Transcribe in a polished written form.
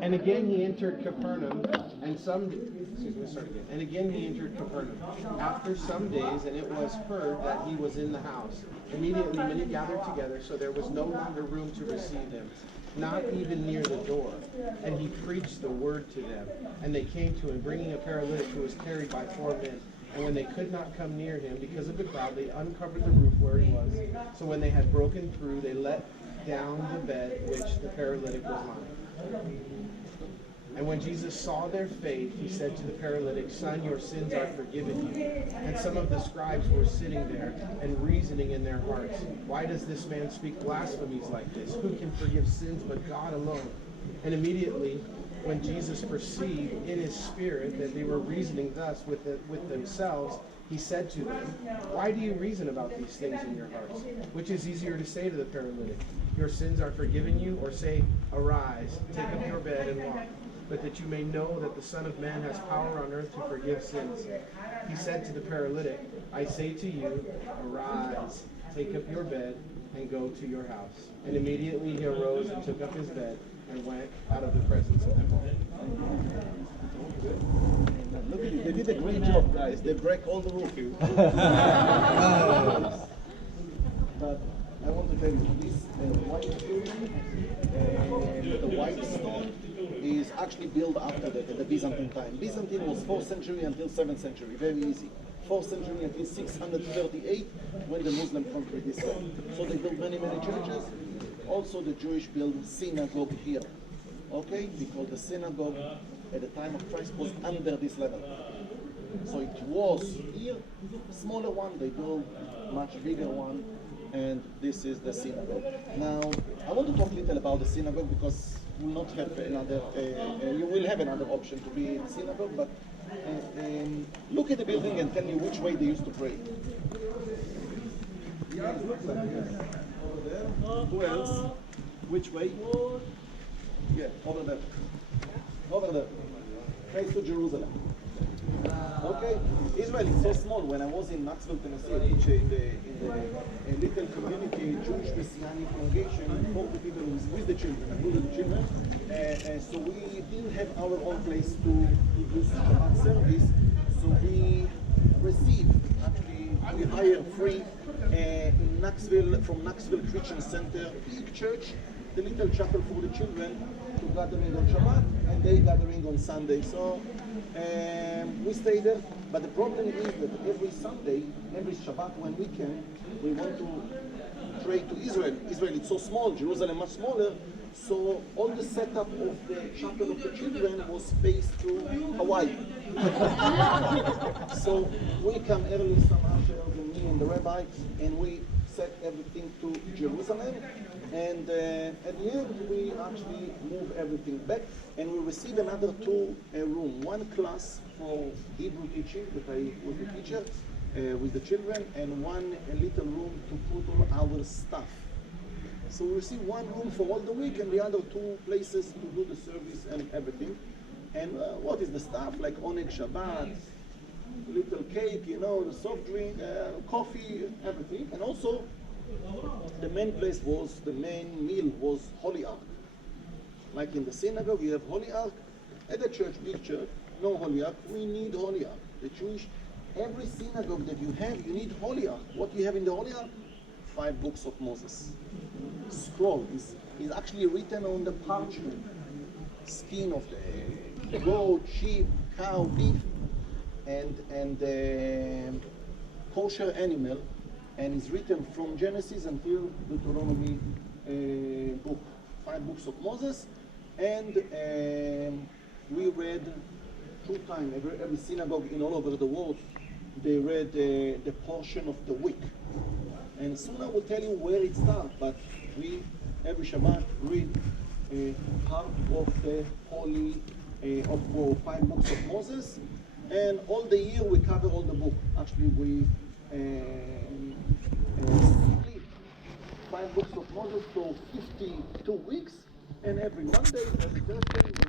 And again he entered Capernaum, and And again he entered Capernaum. After some days, and it was heard that he was in the house. Immediately many gathered together, so there was no longer room to receive him, not even near the door. And he preached the word to them. And they came to him, bringing a paralytic who was carried by 4 men. And when they could not come near him because of the crowd, they uncovered the roof where he was. So when they had broken through, they let down the bed which the paralytic was lying. And when Jesus saw their faith, he said to the paralytic, "Son, your sins are forgiven you." And some of the scribes were sitting there and reasoning in their hearts, "Why does this man speak blasphemies like this? Who can forgive sins but God alone?" And immediately, when Jesus perceived in his spirit that they were reasoning thus with themselves, he said to them, "Why do you reason about these things in your hearts? Which is easier to say to the paralytic, 'Your sins are forgiven you,' or say, 'Arise, take up your bed and walk'? But that you may know that the Son of Man has power on earth to forgive sins." He said to the paralytic, "I say to you, arise, take up your bed, and go to your house." And immediately he arose and took up his bed and went out of the presence of them all. Look at it, they did a great job, guys. They break all the rules. But I want to tell you, this white stone, the white stone is actually built after the Byzantine time. Byzantine was 4th century until 7th century, very easy. 4th century until 638 when the Muslims conquered Islam. So they built many churches. Also the Jewish built synagogue here. Okay? Because the synagogue at the time of Christ was under this level. So it was here, smaller one, they built much bigger one, and this is the synagogue. Now, I want to talk a little about the synagogue because we will not have another, you will have another option to be in synagogue, but look at the building and tell me which way they used to pray. Yeah, it looks like this. Over there. Who else? Which way? Yeah, over there. Over there. Face to Jerusalem. Okay, Israel is so small. When I was in Knoxville, Tennessee, I teach in a little community, Jewish Messianic congregation, for the people with the children, including the children. So we didn't have our own place to do Shabbat service. So we received, actually, we hired free in Knoxville, from Knoxville Christian Center, big church, the little chapel for the children, to gathering on Shabbat, and they gathering on Sunday. So we stay there, but the problem is that every Sunday, every Shabbat when we can, we want to pray to Israel. Israel is so small, Jerusalem much smaller, so all the setup of the chapel of the children was faced to Hawaii. So we come early, some ushers and me and the rabbi, and we set everything to Jerusalem, and at the end we actually move everything back, and we receive another 2 rooms, one class for Hebrew teaching that I was the teacher with the children, and one little room to put all our stuff. So we receive one room for all the week, and the other 2 places to do the service and everything. And what is the stuff, like Oneg Shabbat, little cake, you know, the soft drink, coffee, everything. And also, the main place was, the main meal was Holy Ark. Like in the synagogue, you have Holy Ark. At the church, big church, no Holy Ark. We need Holy Ark. The Jewish, every synagogue that you have, you need Holy Ark. What you have in the Holy Ark? 5 books of Moses. Scroll is actually written on the parchment, skin of the goat, sheep, cow, beef, and kosher animal, and is written from Genesis until Deuteronomy book, 5 books of Moses, and we read 2 times, every synagogue in all over the world, they read the portion of the week. And soon I will tell you where it starts, but we, every Shabbat, read part of the holy, of 5 books of Moses, and all the year we cover all the book. Actually, we split 5 books of Moses for 52 weeks, and every Monday, every Thursday,